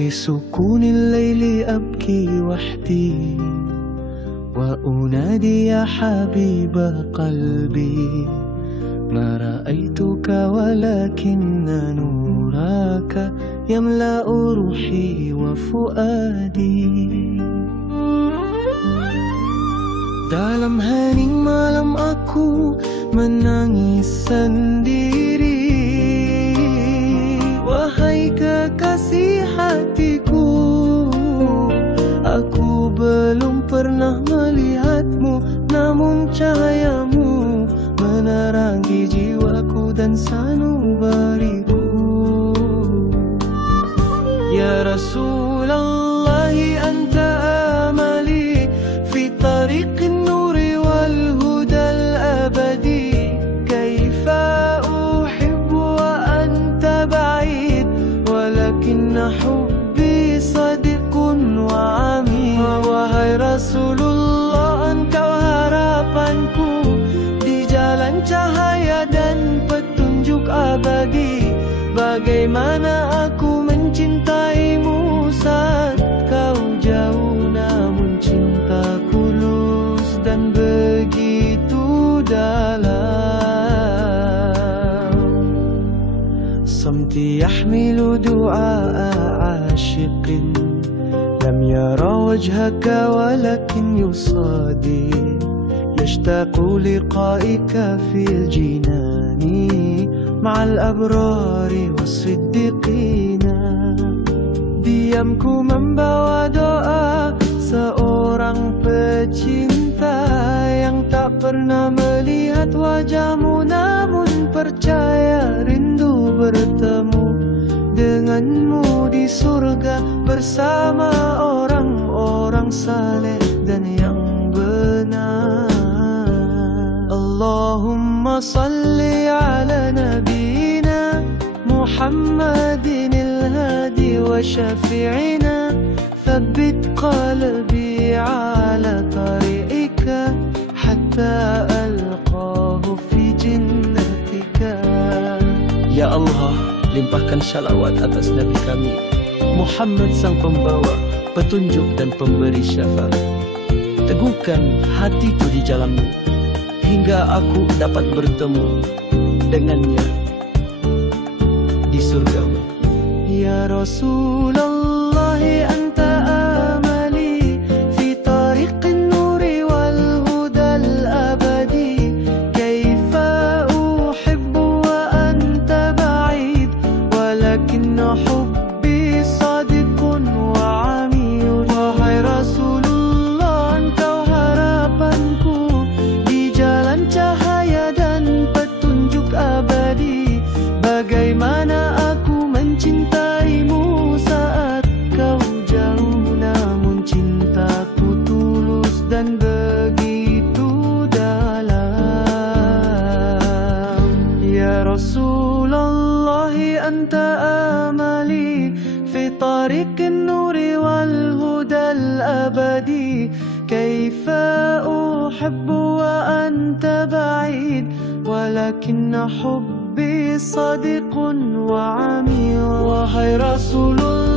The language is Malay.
في سكون الليل أبكي وحدي وأنادي يا حبيب قلبي، ما رأيتك ولكن نورك يملأ روحي وفؤادي. Dalam hening malam aku menangis sendiri, wahai kekasih hatiku, aku belum pernah melihatmu, namun cahayamu menerangi jiwaku dan sanubariku. Ya Rasulullah, anta amali fi tariqin nuri wal hudal abadi, kaifa uhibbu wa anta ba'id, walakinna hubbi sadiqun wa amin. Wahai Rasulullah, engkau harapanku di jalan cahaya dan petunjuk abadi. Bagaimana aku mencintaimu saat kau jauh, namun cintaku tulus dan begitu dalam. Samti yahmilu du'a ashiqin lam yara wajhaka walakin yusadi, yashtaqu liqa'ika fil jinani ma'al abrari wassiddiqina. Diamku membawa doa seorang pecinta yang tak pernah melihat wajahmu, namun percaya rindu bertemu denganmu di surga bersama orang-orang saleh dan yang benar. Allahumma salli ala nabiyina Muhammadin al-hadi wa syafi'ina, thabbit qalbi ala tariqika hatta alqahu fi jannatika. Ya Allah, limpahkan syalawat atas Nabi kami Muhammad, sang pembawa petunjuk dan pemberi syafaat. Teguhkan hatiku di jalanmu hingga aku dapat bertemu dengannya di surgamu. Ya Rasulullah, anta amali fi tariqin nuri wal hudal abadi, kaifa uhibbu wa anta ba'id, walakinna hubbi sadiqun wa amiyun. Wahai Rasulullah, engkau harapanku di jalan cahaya dan petunjuk abadi. Bagaimana aku mencintaimu saat kau jauh, namun cintaku tulus dan begitu dalam. Ya Rasulullah, anta amali fi tariqin nuri wal hudal abadi, kaifa uhibbu wa anta ba'id, walakinna hubbi sadiqun wa amir. Wahai Rasulullah,